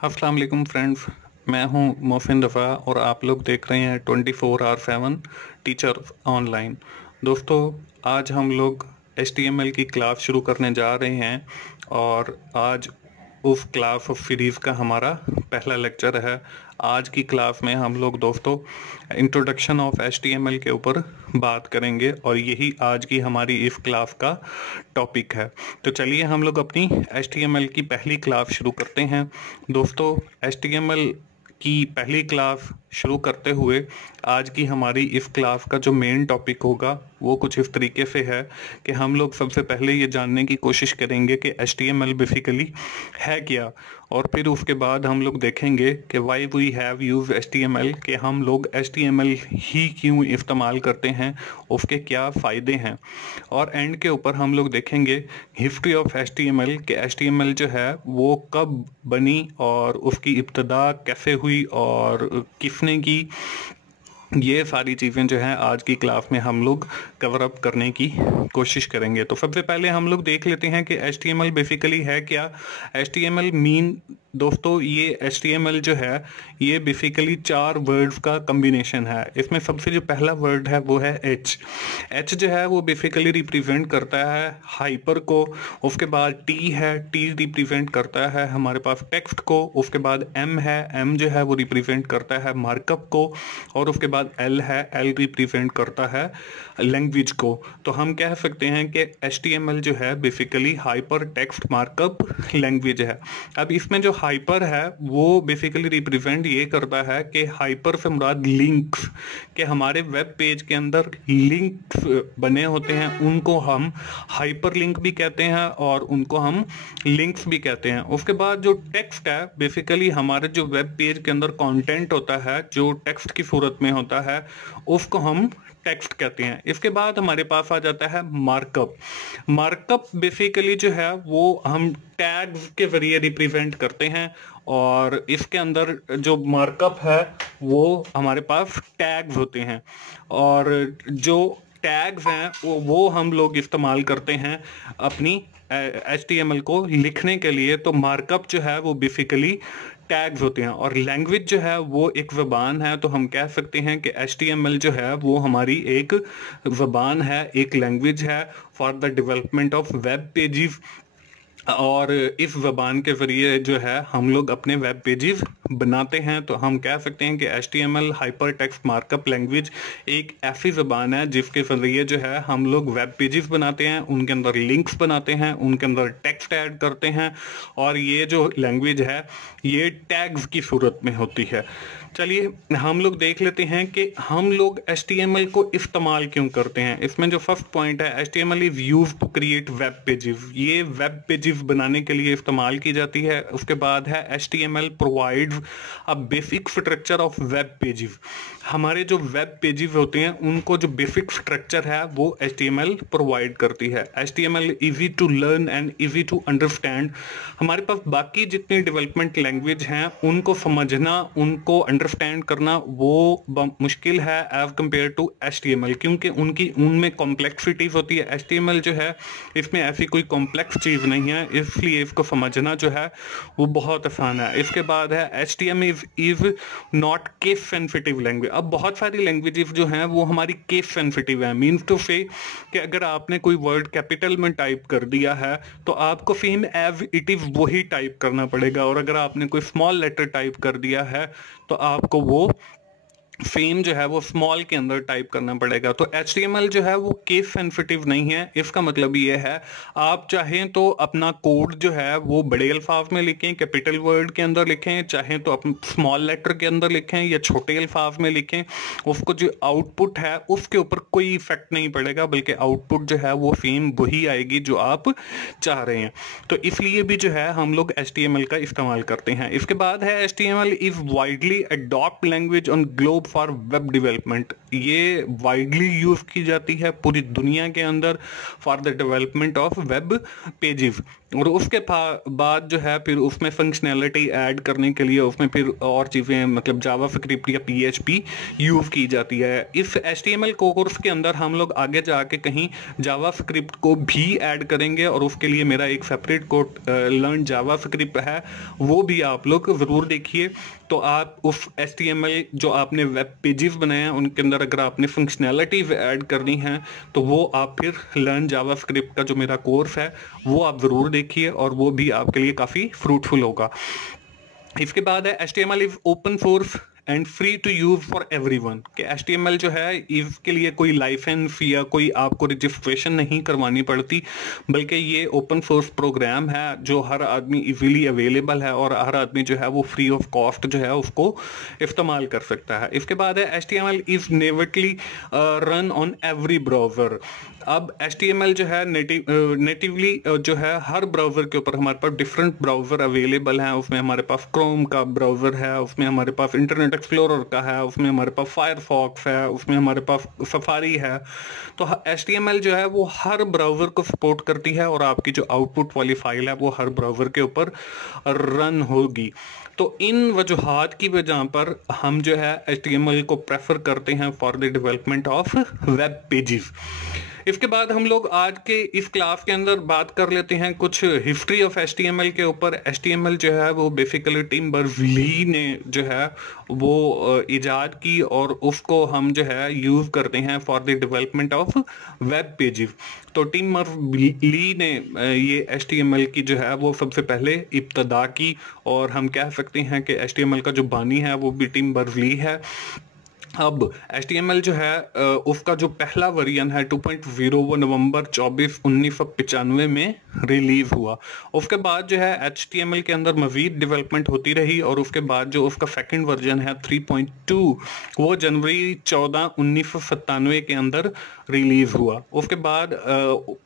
अस्सलाम वालेकुम फ्रेंड्स। मैं हूं मोहसिन रफ़ा और आप लोग देख रहे हैं 24/7 टीचर ऑनलाइन। दोस्तों, आज हम लोग HTML की क्लास शुरू करने जा रहे हैं और आज उस क्लास ऑफ सीरीज़ का हमारा पहला लेक्चर है। आज की क्लास में हम लोग दोस्तों इंट्रोडक्शन ऑफ HTML के ऊपर बात करेंगे और यही आज की हमारी इस क्लास का टॉपिक है। तो चलिए हम लोग अपनी HTML की पहली क्लास शुरू करते हैं। दोस्तों, HTML की पहली क्लास शुरू करते हुए आज की हमारी इस क्लास का जो मेन टॉपिक होगा वो कुछ इस तरीके से है कि हम लोग सबसे पहले ये जानने की कोशिश करेंगे कि HTML बेसिकली है क्या, और फिर उसके बाद हम लोग देखेंगे कि why we have use HTML, कि हम लोग HTML ही क्यों इस्तेमाल करते हैं, उसके क्या फ़ायदे हैं, और एंड के ऊपर हम लोग देखेंगे हिस्ट्री ऑफ HTML कि HTML जो है वो कब बनी और उसकी इब्तदा कैसे हुई और किसने की। ये सारी चीज़ें जो हैं आज की क्लास में हम लोग कवर अप करने की कोशिश करेंगे। तो सबसे पहले हम लोग देख लेते हैं कि HTML बेसिकली है क्या। HTML मीन दोस्तों, ये HTML जो है ये बेसिकली 4 वर्ड्स का कम्बिनेशन है। इसमें सबसे जो पहला वर्ड है वो है H जो है वो बेसिकली रिप्रेजेंट करता है हाइपर को। उसके बाद T है, T रिप्रेजेंट करता है हमारे पास टेक्स्ट को। उसके बाद M है, M जो है वो रिप्रेजेंट करता है मार्कअप को। और उसके बाद L है, L रिप्रेजेंट करता है लैंग्वेज को। तो हम कह सकते हैं कि HTML जो है basically hyper text markup language है। अब इसमें जो हाइपर है वो बेसिकली रिप्रेजेंट ये करता है कि हाइपर से मुराद लिंक्स, कि हमारे वेब पेज के अंदर लिंक्स बने होते हैं उनको हम हाइपर लिंक भी कहते हैं और उनको हम लिंक्स भी कहते हैं। उसके बाद जो टेक्स्ट है बेसिकली हमारे जो वेब पेज के अंदर कंटेंट होता है जो टेक्स्ट की सूरत में होता है उसको हम टेक्स्ट कहते हैं। इसके बाद हमारे पास आ जाता है मार्कअप। मार्कअप बेसिकली जो है वो हम टैग्स के जरिए रिप्रेजेंट करते हैं और इसके अंदर जो मार्कअप है वो हमारे पास टैग्स होते हैं और जो टैग्स हैं वो हम लोग इस्तेमाल करते हैं अपनी HTML को लिखने के लिए। तो मार्कअप जो है वो बेसिकली टैग्स होते हैं और लैंग्वेज जो है वो एक ज़बान है। तो हम कह सकते हैं कि HTML जो है वो हमारी एक ज़बान है, एक लैंग्वेज है for the development of web pages. और इस ज़बान के ज़रिए जो है हम लोग अपने वेब पेजेस बनाते हैं। तो हम कह सकते हैं कि HTML hyper text markup language एक ऐसी ज़बान है जिसके ज़रिए जो है हम लोग वेब पेजेस बनाते हैं, उनके अंदर लिंक्स बनाते हैं, उनके अंदर टेक्स्ट ऐड करते हैं और ये जो लैंग्वेज है ये टैग्स की सूरत में होती है। चलिए हम लोग देख लेते हैं कि हम लोग HTML को इस्तेमाल क्यों करते हैं। इसमें जो फर्स्ट पॉइंट है, HTML is used to create web pages. ये वेब पेजेस बनाने के लिए इस्तेमाल की जाती है। उसके बाद है HTML provides a basic structure of web pages. हमारे जो वेब पेजेस होते हैं उनको जो बेसिक स्ट्रक्चर है वो HTML प्रोवाइड करती है। HTML easy to learn and easy to understand. हमारे पास बाकी जितनी डेवलपमेंट लैंग्वेज हैं उनको समझना, उनको अंडरस्टैंड करना वो मुश्किल है एज कम्पेयर टू HTML, क्योंकि उनमें कॉम्प्लेक्सिटीज होती है। HTML जो है इसमें ऐसी कोई कॉम्प्लेक्स चीज़ नहीं है, इसलिए इसको समझना जो है वो बहुत आसान है। इसके बाद है HTML is not case sensitive language. अब बहुत सारी लैंग्वेजेस जो हैं वो हमारी केस सेंसिटिव है। मीन्स टू से कि अगर आपने कोई वर्ड कैपिटल में टाइप कर दिया है तो आपको सेम एज इट इज वही टाइप करना पड़ेगा, और अगर आपने कोई स्मॉल लेटर टाइप कर दिया है तो आपको वो सेम जो है वो स्मॉल के अंदर टाइप करना पड़ेगा। तो HTML जो है वो केस सेंसिटिव नहीं है। इसका मतलब ये है आप चाहें तो अपना कोड जो है वो बड़े अल्फाज में लिखें, कैपिटल वर्ड के अंदर लिखें, चाहें तो अपने स्मॉल लेटर के अंदर लिखें या छोटे अल्फाज में लिखें, उसको जो आउटपुट है उसके ऊपर कोई इफेक्ट नहीं पड़ेगा, बल्कि आउटपुट जो है वो सेम वही आएगी जो आप चाह रहे हैं। तो इसलिए भी जो है हम लोग HTML का इस्तेमाल करते हैं। इसके बाद है HTML is widely adopt language on globe for web development. ये वाइडली यूज की जाती है पूरी दुनिया के अंदर for the development of web pages. और उसके बाद जो है फिर उसमें फंक्शनैलिटी ऐड करने के लिए उसमें फिर और चीज़ें मतलब जावास्क्रिप्ट या PHP यूज़ की जाती है। इस HTML कोर्स के अंदर हम लोग आगे जाके कहीं जावास्क्रिप्ट को भी ऐड करेंगे और उसके लिए मेरा एक सेपरेट कोर्स लर्न जावास्क्रिप्ट है, वो भी आप लोग ज़रूर देखिए। तो आप उस HTML जो आपने वेब पेजेस बनाए हैं उनके अंदर अगर आपने फंक्शनैलिटीज ऐड करनी है तो वो आप फिर लर्न जावास्क्रिप्ट का जो मेरा कोर्स है वो आप ज़रूर देखिए और वो भी आपके लिए काफ़ी फ्रूटफुल होगा। इसके बाद है HTML is open source and free to use for everyone. कि HTML जो है इसके लिए कोई लाइसेंस या कोई आपको रजिस्ट्रेशन नहीं करवानी पड़ती, बल्कि ये ओपन सोर्स प्रोग्राम है जो हर आदमी इजीली अवेलेबल है और हर आदमी जो है वो फ्री ऑफ कॉस्ट जो है उसको इस्तेमाल कर सकता है। इसके बाद है HTML is natively run on every browser. अब HTML जो है नेटिवली जो है हर ब्राउजर के ऊपर हमारे पास डिफरेंट ब्राउजर अवेलेबल हैं। उसमें हमारे पास क्रोम का ब्राउजर है, उसमें हमारे पास इंटरनेट एक्सप्लोरर का है, उसमें हमारे पास फायरफॉक्स है, उसमें हमारे पास सफारी है। तो HTML जो है वो हर ब्राउजर को सपोर्ट करती है और आपकी जो आउटपुट वाली फाइल है वो हर ब्राउजर के ऊपर रन होगी। तो इन वजूहात की वजह पर हम जो है HTML को प्रेफर करते हैं for the development of web pages. इसके बाद हम लोग आज के इस क्लास के अंदर बात कर लेते हैं कुछ हिस्ट्री ऑफ HTML के ऊपर। HTML जो है वो बेसिकली टिम बर्नर्स-ली ने जो है वो इजाद की और उसको हम जो है यूज करते हैं for the development of web pages. तो टिम बर्नर्स-ली ने ये HTML की जो है वो सबसे पहले इब्तदा की और हम कह सकते हैं कि HTML का जो बानी है वो भी टिम बर्नर्स-ली है। अब HTML जो है उसका जो पहला वर्जन है 2.0 वो नवंबर 24 1995 में रिलीज हुआ। उसके बाद जो है HTML के अंदर मजीद डेवलपमेंट होती रही और उसके बाद जो उसका सेकंड वर्जन है 3.2 वो जनवरी 14 1997 के अंदर रिलीज हुआ। उसके बाद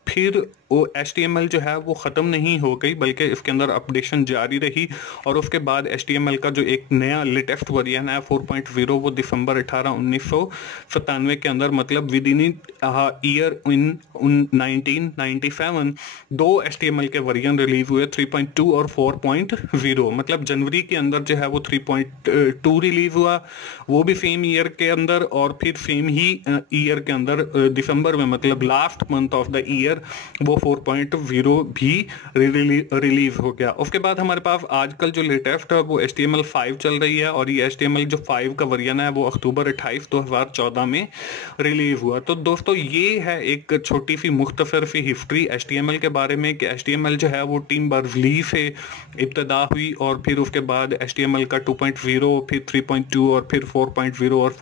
फिर वो HTML जो है वो ख़त्म नहीं हो गई बल्कि इसके अंदर अपडेशन जारी रही और उसके बाद HTML का जो एक नया लेटेस्ट वर्जन है 4.0 वो दिसंबर 18 1997 के अंदर मतलब विद इन ईयर इन 1997 दो HTML के वर्जन रिलीज हुए 3.2 और 4.0। मतलब जनवरी के अंदर जो है वो 3.2 रिलीज हुआ वो भी सेम ईयर के अंदर और फिर सेम ही ईयर के अंदर दिसंबर में मतलब last month of the year वो 4.0 भी रिलीज हो गया। उसके बाद हमारे पास आजकल जो लेटेस्ट है वो HTML 5 चल रही है और ये HTML जो 5 का वर्जन है वो अक्टूबर 28 2014 में रिलीज हुआ। तो दोस्तों ये है एक छोटी सी मुख्तसर सी हिस्ट्री HTML के बारे में कि HTML जो है वो टिम बर्नर्स-ली से इब्तदा हुई और फिर उसके बाद HTML का 2.0 फिर 3.2 और फिर 4.0 और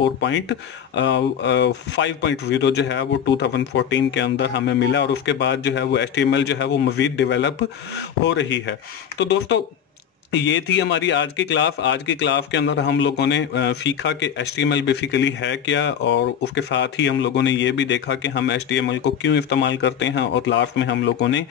5.0 जो है वो 2014 के अंदर हमें मिला और उसके बाद जो है वो HTML जो है वो मज़ीद डेवलप हो रही है। तो दोस्तों ये थी हमारी आज की क्लास। आज की क्लास के अंदर हम लोगों ने सीखा कि HTML बेसिकली है क्या और उसके साथ ही हम लोगों ने ये भी देखा कि हम HTML को क्यों इस्तेमाल करते हैं और लास्ट में हम लोगों ने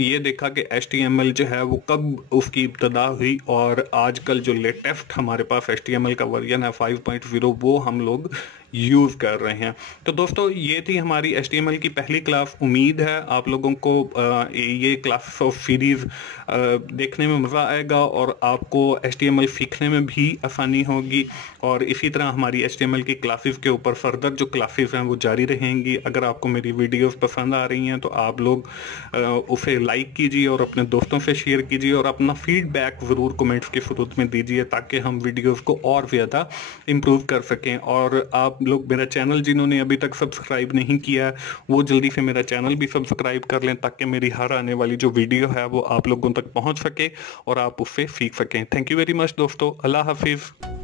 ये देखा कि HTML जो है वो कब उसकी इब्तदा हुई और आजकल जो लेटेस्ट हमारे पास HTML का वर्जन है 5.0 वो हम लोग यूज़ कर रहे हैं। तो दोस्तों ये थी हमारी HTML की पहली क्लास। उम्मीद है आप लोगों को ये क्लास ऑफ सीरीज़ देखने में मज़ा आएगा और आपको HTML सीखने में भी आसानी होगी और इसी तरह हमारी HTML की क्लासेस के ऊपर फर्दर जो क्लासेस हैं वो जारी रहेंगी। अगर आपको मेरी वीडियोस पसंद आ रही हैं तो आप लोग उसे लाइक कीजिए और अपने दोस्तों से शेयर कीजिए और अपना फीडबैक ज़रूर कमेंट्स के सूरत में दीजिए ताकि हम वीडियोस को और ज़्यादा इम्प्रूव कर सकें। और आप लोग मेरा चैनल जिन्होंने अभी तक सब्सक्राइब नहीं किया वो जल्दी से मेरा चैनल भी सब्सक्राइब कर लें ताकि मेरी हर आने वाली जो वीडियो है वो आप लोगों तक पहुंच सके और आप उससे सीख सकें। थैंक यू वेरी मच दोस्तों। अल्लाह हाफिज़।